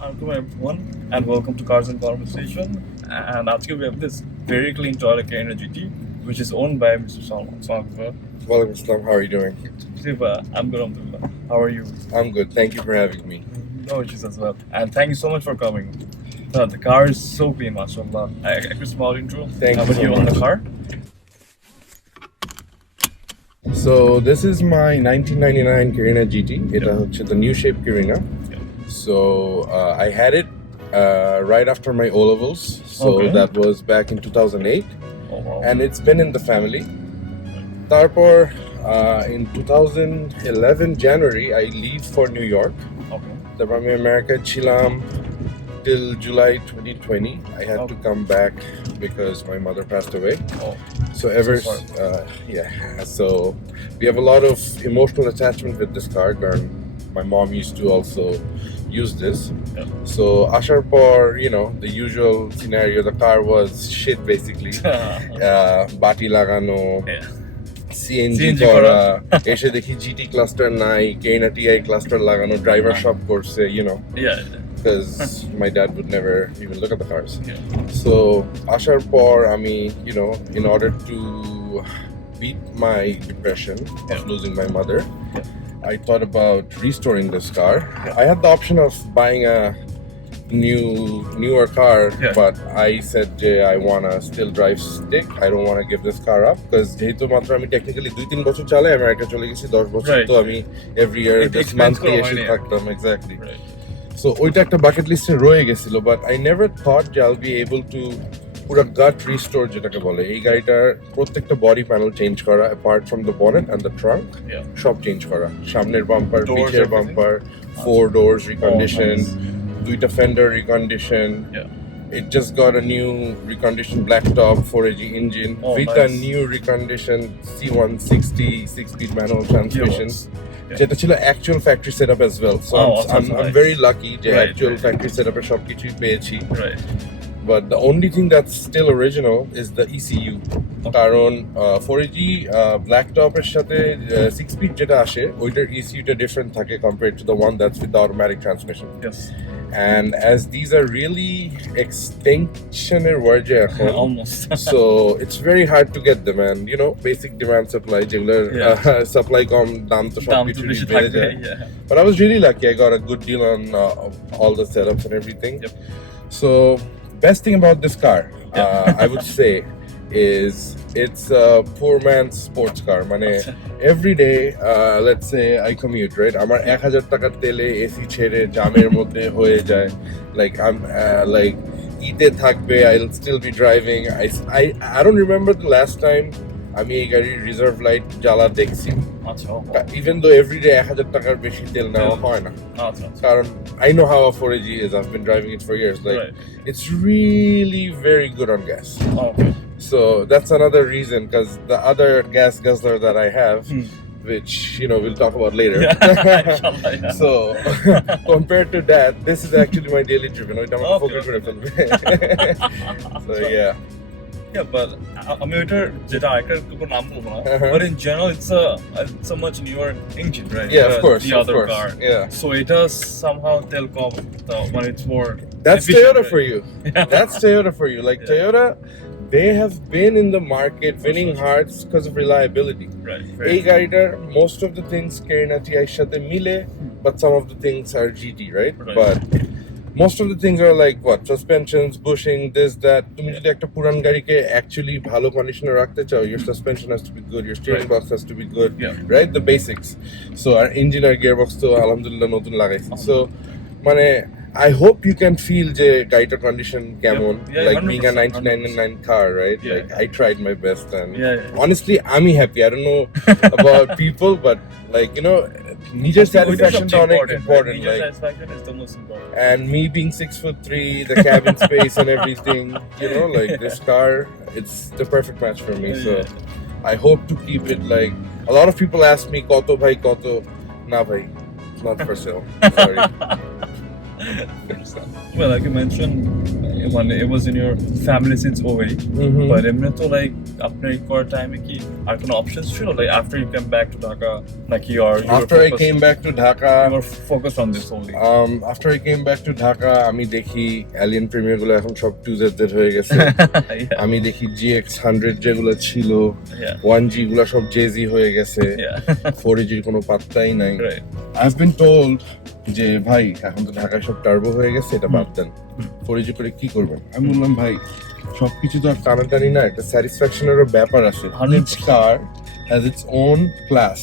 Welcome everyone and welcome to Cars and Conversation. And today we have this very clean Toyota Carina GT, which is owned by Mr. Salman. Walaikum Assalam, how are you doing? I'm good, Alhamdulillah. How are you? I'm good, thank you for having me. No issues as well. And thank you so much for coming. The car is so clean, mashallah. A quick small intro. Thank you about so you on the much. car. So this is my 1999 Carina GT. It's the new shape Carina. So I had it right after my O-levels. So that was back in 2008. Oh, wow. And it's been in the family. Tarpor, in 2011 January, I leave for New York. Okay. তারপর আমি America ছিলাম till July 2020. I had to come back because my mother passed away. Oh. So so we have a lot of emotional attachment with this car. And my mom used to also use this. Yeah. So ashar por, the usual scenario, the car was shit basically. Bati lagano. Yeah. CNG করা এসে দেখি GT cluster নাই Carina TI cluster লাগানো driver shop করছে Yeah. because my dad would never even look at the cars. Yeah. So আসার পর আমি in order to beat my depression of losing my mother, I thought about restoring this car. I had the option of buying a newer car, but I said I wanna still drive stick. I don't wanna give this car up because যেহেতু মাত্র আমি technically 2-3 বছর চালাই America চলে গেছি 10 বছর তো আমি every year just monthly এসে থাকতাম exactly. So ওইটা একটা bucket list এ রয়ে গেছিল, but I never thought that I'll be able to পুরো gut restore যেটাকে বলে এই গাড়িটার প্রত্যেকটা body panel change করা apart from the bonnet and the trunk সব চেঞ্জ করা সামনের বাম্পার পিছের বাম্পার 4 doors reconditioned, দুইটা fender recondition. It just got a new reconditioned Blacktop 4AG engine with a new reconditioned C160 6-speed manual transmission. যেটা ছিল actual factory setup as well. So I'm very lucky যে actual factory setup এর সবকিছুই পেয়েছি. But the only thing that's still original is the ECU. কারণ 4AG Blacktop এর সাথে 6-speed যেটা আসে ওইটার ECU টা different থাকে compared to the one that's with the automatic transmission. Yes. And as these are really extinctioner words almost. So it's very hard to get them, and basic demand supply supply com dam to shop but I was really lucky. I got a good deal on all the setups and everything. So best thing about this car I would say is it's a poor man's sports car. Mane every day let's say I commute, right? Amar 1000 টাকার তেলে AC ছেড়ে জামের মধ্যে হয়ে যায়, like I'm like ঈদে থাকবে I'll still be driving. I don't remember the last time আমি এই গাড়ির রিজার্ভ লাইট জ্বালা দেখছি, even though every day 1000 টাকার বেশি তেল নেওয়া হয় না, কারণ I know how a 4AG is. I've been driving it for years. Like it's really very good on gas. So that's another reason, because the other gas guzzler that I have, which we'll talk about later. So compared to that, this is actually my daily driven. So yeah. Yeah, but আমি ওইটার যেটা আইকার কোনো নাম বলবো না, but in general it's a much newer engine, right? Yeah, of course, the other car. Yeah. So it does somehow telcom when it's more. That's Toyota for you. That's Toyota for you. Like Toyota, they have been in the market winning hearts because of reliability. Right. এই গাড়িটার most of the things Carina TI সাথে মিলে, but some of the things are GT, right? But most of the things are like what? Suspensions, bushing, this, that. তুমি যদি একটা পুরান গাড়িকে actually ভালো কন্ডিশনে রাখতে চাও, your suspension has to be good, your steering box has to be good, right? The basics. So our engine R gearbox তো আলহামদুলিল্লাহ নতুন লাগাইছি. So মানে I hope you can feel the গাড়িটার condition কেমন, like being a 1999 car, right? Like I tried my best, and honestly I'm happy. I don't know about people, but like নিজের satisfaction is অনেক important. Like satisfaction is the most important. And me being 6'3", the cabin space and everything, like this car, it's the perfect match for me. So I hope to keep it. Like a lot of people ask me, "Koto bhai, koto?" Na bhai, it's not for sale. Sorry. Well, like you mentioned, it was in your family since 08, but এমনি তো like আপনার এই করার টাইমে কি আর কোনো options ছিল? Like after you came back to Dhaka, like you after I came back to Dhaka, you were focused on this only. After I came back to Dhaka, আমি দেখি Alien Premier গুলো এখন সব 2Z হয়ে গেছে। আমি দেখি GX100 যেগুলো ছিল 1G গুলো সব JZ হয়ে গেছে, 4G এর কোনো পাত্তাই নাই। I've been told যে ভাই এখন তো ঢাকায় সব টার্বো হয়ে গেছে, এটা বাদ দেন, 4G করে কি করবেন? আমি বললাম ভাই সবকিছু তো আর টানাটানি না, একটা স্যাটিসফ্যাকশনেরও ব্যাপার আছে। Each car has its own class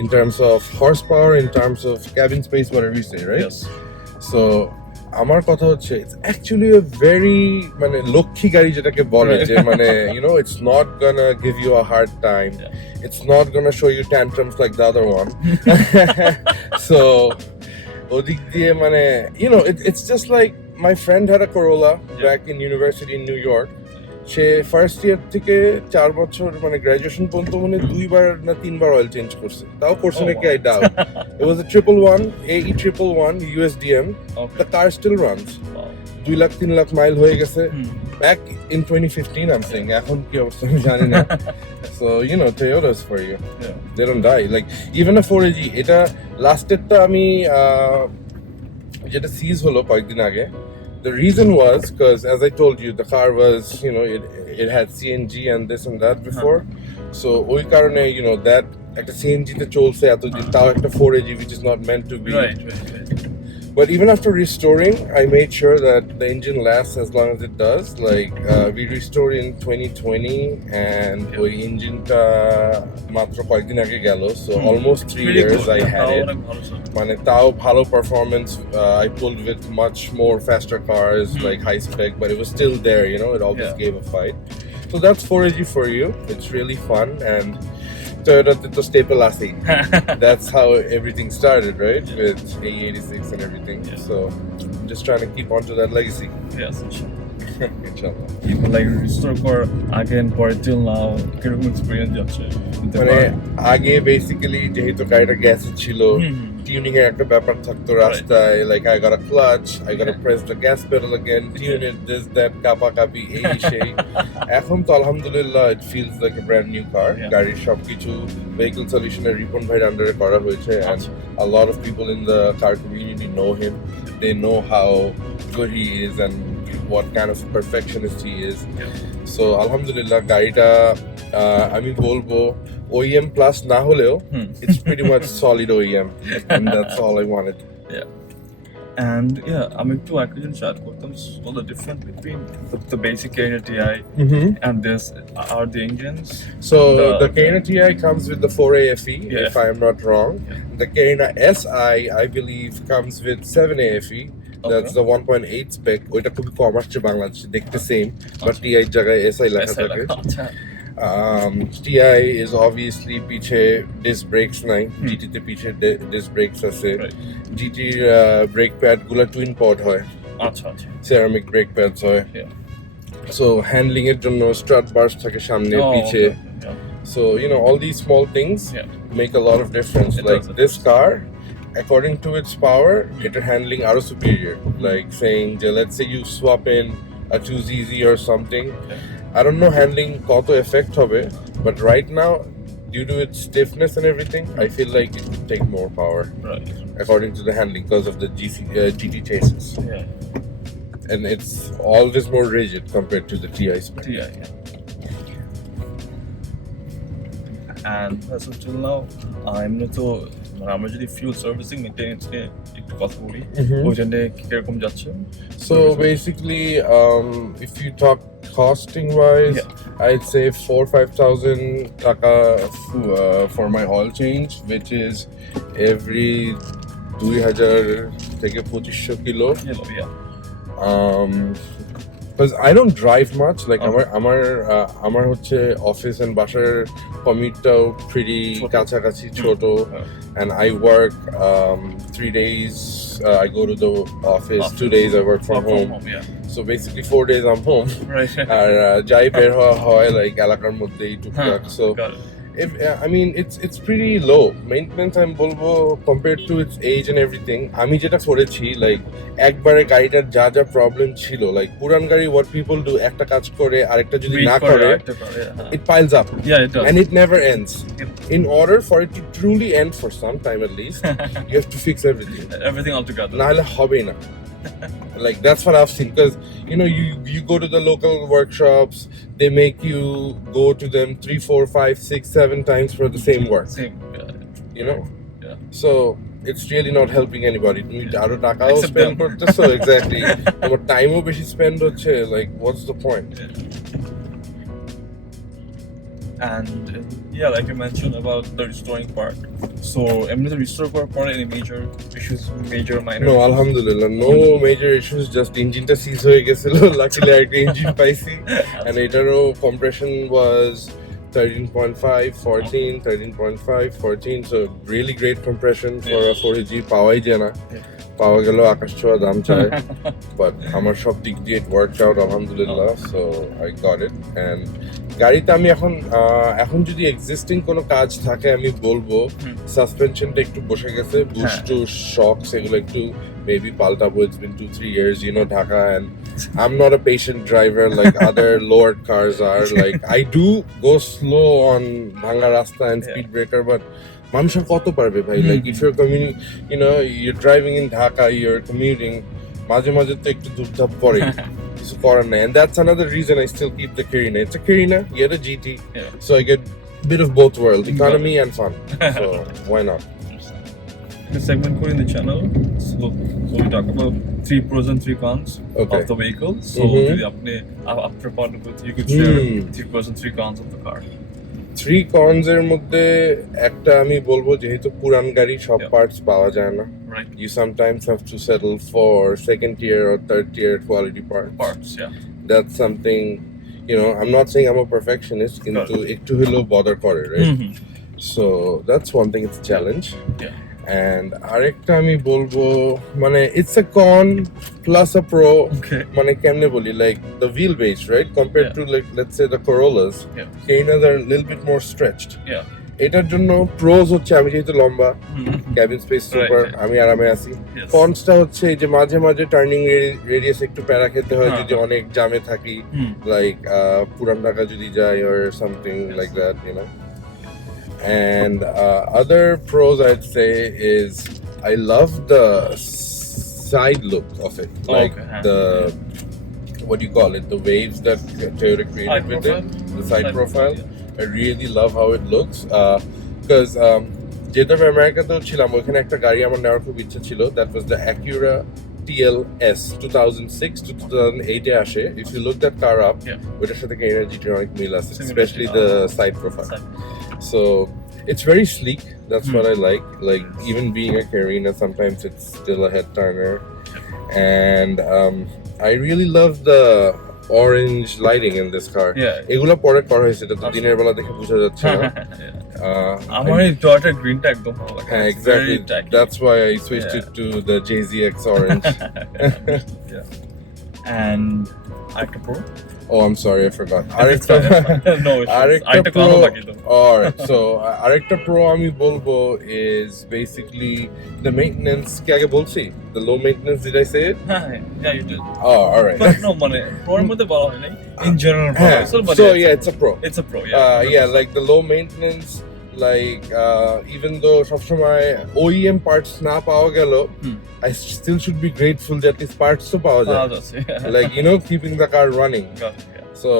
in terms of horsepower, in terms of cabin space, whatever you say, right? Yes. So আমার কথা হচ্ছে it's actually a very মানে লক্ষ্মী গাড়ি যেটাকে বলে, যে মানে you know it's not gonna give you a hard time, it's not gonna show you tantrums like the other one. So ওদিক দিয়ে মানে you know it's just like my friend had a Corolla back in university in New York. Say first year থেকে 4 বছর মানে graduation পর্যন্ত মানে 2বার না 3বার oil change করছে, তাও করছে নাকি I doubt. It was a 111 AE 111 USDM. The car still runs. 2 lakh 3 lakh mile হয়ে গেছে back in 2015. I'm saying এখন কি অবস্থা আমি জানি না। So you know Toyotas for you, they don't die. Like even a 4AG, এটা লাস্টেরটা আমি যেটা সিজ হলো কয়েকদিন আগে, the reason was because, as I told you, the car was, you know, it had CNG and this and that before. So ওই কারণে you know that একটা CNG তে চলছে এতদিন, তাও একটা 4AG which is not meant to be. Right. But even after restoring, I made sure that the engine lasts as long as it does. Like we restored in 2020, and ওই ইঞ্জিনটা মাত্র কয়েকদিন আগে গেল, so almost 3 years I had it. মানে তাও ভালো performance. I pulled with much more faster cars, like high spec, but it was still there. You know, it always gave a fight. So that's 4AG for you. It's really fun, and Toyota to staple asi. That's how everything started, right? With A86 and everything. So just trying to keep on to that legacy. Yes, Inshallah. Like restore for again for till now, কিরকম experience যাচ্ছে? মানে আগে basically যেহেতু গাড়িটা গ্যাসে ছিল, tuning এর একটা ব্যাপার থাকতো রাস্তায়, like I got a clutch, I got to press the gas pedal again, tune it, this that কাপি এই সেই। এখন তো আলহামদুলিল্লাহ it feels like a brand new car. গাড়ির সবকিছু vehicle solution-এর রিপন ভাইয়ের আন্ডারে করা হয়েছে, and a lot of people in the car community know him. They know how good he is and what kind of perfectionist he is. So alhamdulillah গাড়িটা আমি বলবো OEM plus না হলেও it's pretty much solid OEM, and that's all I wanted. And আমি একটু একটা জিনিস add করতাম, so the difference between the basic Carina TI and this are the engines. So the Carina TI comes with the 4AFE, if I am not wrong. The Carina SI, I believe, comes with 7AFE. That's the 1.8 spec. ওইটা খুবই কম আসছে বাংলাদেশে, দেখতে same, but TI জায়গায় SI লেখা থাকে। TI is obviously পিছে disc brakes নাই, GT তে পিছে disc brakes আছে। GT brake pad গুলা twin pod হয়, ceramic brake pads হয়। So handling এর জন্য strut bars থাকে সামনে পিছে। So you know all these small things make a lot of difference. Like this car, according to its power, its handling are superior. Like saying, let's say you swap in a 2ZZ or something. I don't know handling koto effect hobe, but right now, due to its stiffness and everything, I feel like it would take more power. According to the handling, because of the GT chases. And it's always more rigid compared to the TI spec. And as of till now, I'm not so. আমরা যদি fuel servicing maintenance নিয়ে একটু কথা বলি, ওই জন্য কিরকম যাচ্ছে? So basically, if you talk costing wise, I'd say 4,000-5,000 taka for my oil change, which is every 2,000 থেকে 2,500 kilo. Because I don't drive much, like আমার হচ্ছে অফিস এন্ড বাসার কমিউটটাও pretty কাছাকাছি ছোট, and I work 3 days I go to the office, 2 days I work from home. So basically 4 days I'm home. আর যাই বের হওয়া হয় like এলাকার মধ্যেই টুকটাক, so if I mean it's pretty low maintenance I'm বলবো compared to its age and everything আমি যেটা করেছি like একবারে গাড়িটার যা যা প্রবলেম ছিল like পুরান গাড়ি what people do একটা কাজ করে আরেকটা যদি না করে it piles up yeah it does and it never ends Yep. in order for it to truly end for some time at least you have to fix everything all together না হলে হবে না like that's what I've seen because you know you go to the local workshops they make you go to them 3 4 5 6 7 times for the same work you know so it's really not helping anybody তুমি আরো টাকাও spend করতেছো exactly তোমার টাইমও বেশি spend হচ্ছে like what's the point and yeah like you mentioned about the restoring part so the restore part any major issues major minor no alhamdulillah no major issues just engine ta seize hoye gechilo luckily I engine paisi and etaro compression was 13.5 14 13.5 14 so really great compression for a 4AG পাওয়াই যায় না পাওয়া গেল আকাশ ছোঁয়া দাম চায় but আমার সব দিক দিয়ে it worked out alhamdulillah so I got it and গাড়িতে আমি এখন যদি এক্সিস্টিং কোনো কাজ থাকে আমি বলবো সাসপেনশনটা একটু বসে গেছে বুস্ট টু শকস এগুলো একটু maybe পাল্টাবো it's been 2-3 years you know Dhaka and I'm not a patient driver like other lower cars are like I do go slow on bhanga rasta and speed breaker but মানুষের কত পারবে ভাই like if you're commuting you know you're driving in Dhaka you're commuting মাঝে মাঝে তো একটু দুর্ধাপ পড়ে কিছু করার নাই and that's another reason I still keep the Carina it's a Carina yet a GT so I get a bit of both worlds economy and fun so why not the segment code in the channel so we talk about 3 pros and 3 cons of the vehicle so after part of it you could share 3 pros and 3 cons of the car 3 cons এর মধ্যে একটা আমি বলবো যেহেতু পুরান গাড়ি সব parts পাওয়া যায় না right you sometimes have to settle for second tier or third tier quality parts that's something you know I'm not saying I'm a perfectionist কিন্তু একটু হলেও bother করে right so that's one thing it's a challenge and আরেকটা আমি বলবো মানে it's a con plus a pro মানে কেমনে বলি like the wheelbase right compared to like let's say the Corollas Carinas are a little bit more stretched এটার জন্য pros হচ্ছে আমি যেহেতু লম্বা cabin space super আমি আরামে আছি consটা হচ্ছে এই যে মাঝে মাঝে টার্নিং রেডিয়াস একটু প্যারা খেতে হয় যদি অনেক জামে থাকি like পুরান ঢাকা যদি যাই or something like that you know and other pros I'd say is I love the side look of it like the what do you call it the waves that Toyota created with it the side profile I really love how it looks because যেটা America তো ছিলাম ওখানে একটা গাড়ি আমার নেওয়ার খুব ইচ্ছা ছিল that was the Acura TLS 2006 to 2008 এ আসে if you look that car up ওটার সাথে Carina GT অনেক মিল আছে especially the side profile so it's very sleek that's what I like even being a Carina sometimes it's still a head turner and I really love the orange lighting in this car এগুলো পরে করা হয়েছে এটা তো দিনের বেলা দেখে বোঝা যাচ্ছে না আমার এই Toyota green টা একদম ভালো লাগে exactly that's why I switched it to the JZX orange and Acura Pro oh I'm sorry I forgot no Arekta Pro alright so Arekta Pro আমি বলবো is basically the maintenance কি আগে বলছি the low maintenance did I say it yeah you did oh alright but no মানে pro এর মধ্যে বলা হয় নাই in general so yeah it's a pro yeah like the low maintenance like even though সবসময় OEM parts না পাওয়া গেল I still should be grateful that these parts so পাওয়া যায় like you know keeping the car running so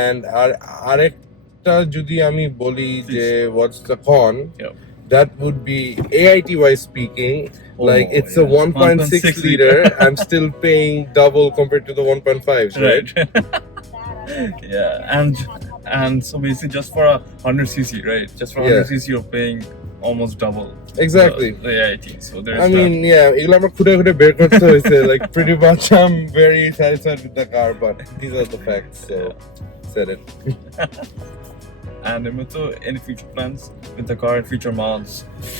and আরেকটা যদি আমি বলি যে what's the con that would be AIT wise speaking like it's a 1.6 liter I'm still paying double compared to the 1.5s right yeah and so basically just for a 100cc right just for 100cc you're paying almost double exactly the AIT so there's I mean এগুলো আমার খুঁড়ে খুঁড়ে বের করতে হয়েছে like pretty much I'm very satisfied with the car but these are the facts so said it and any future plans with the car future mods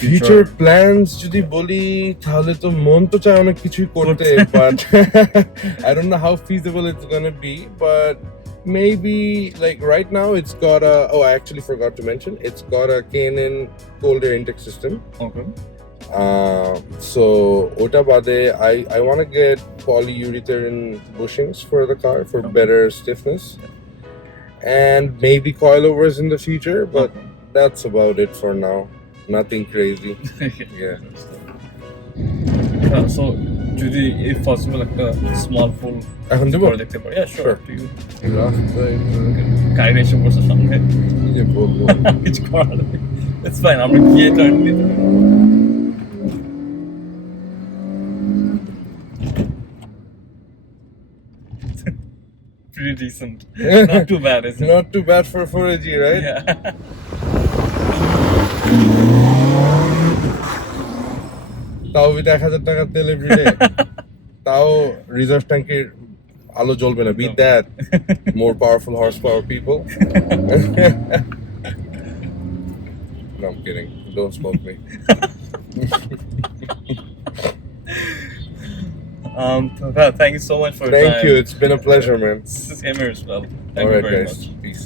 future plans যদি বলি তাহলে তো মন তো চায় অনেক কিছুই করতে but I don't know how feasible it's gonna be but Maybe like right now it's got a. Oh, I actually forgot to mention. It's got a K&N cold air intake system. Okay. So ota bade, I want to get polyurethane bushings for the car for better stiffness, and maybe coilovers in the future. But that's about it for now. Nothing crazy. Yeah. So, যদি if possible একটা small full এখন দেব? করে দেখতে পারি। Yeah, sure. To you. গাড়ি এসে পড়ছে সামনে। কি যে বলবো? কিছু করার নেই। It's fine. আমরা গিয়ে টার্ন নিতে পারি। Pretty decent. Not too bad, is it? Not too bad for 4AG, right? Yeah. তাও 1000 টাকা তেল এভরিডে, তাও রিজার্ভ ট্যাঙ্কের আলো জ্বলবে না। Beat that, more powerful horsepower people. No, I'm kidding. Don't smoke me. Thank you so much for your time. Thank you. It's been a pleasure, man. Same here as well. Thank All you right, very guys. much. Peace.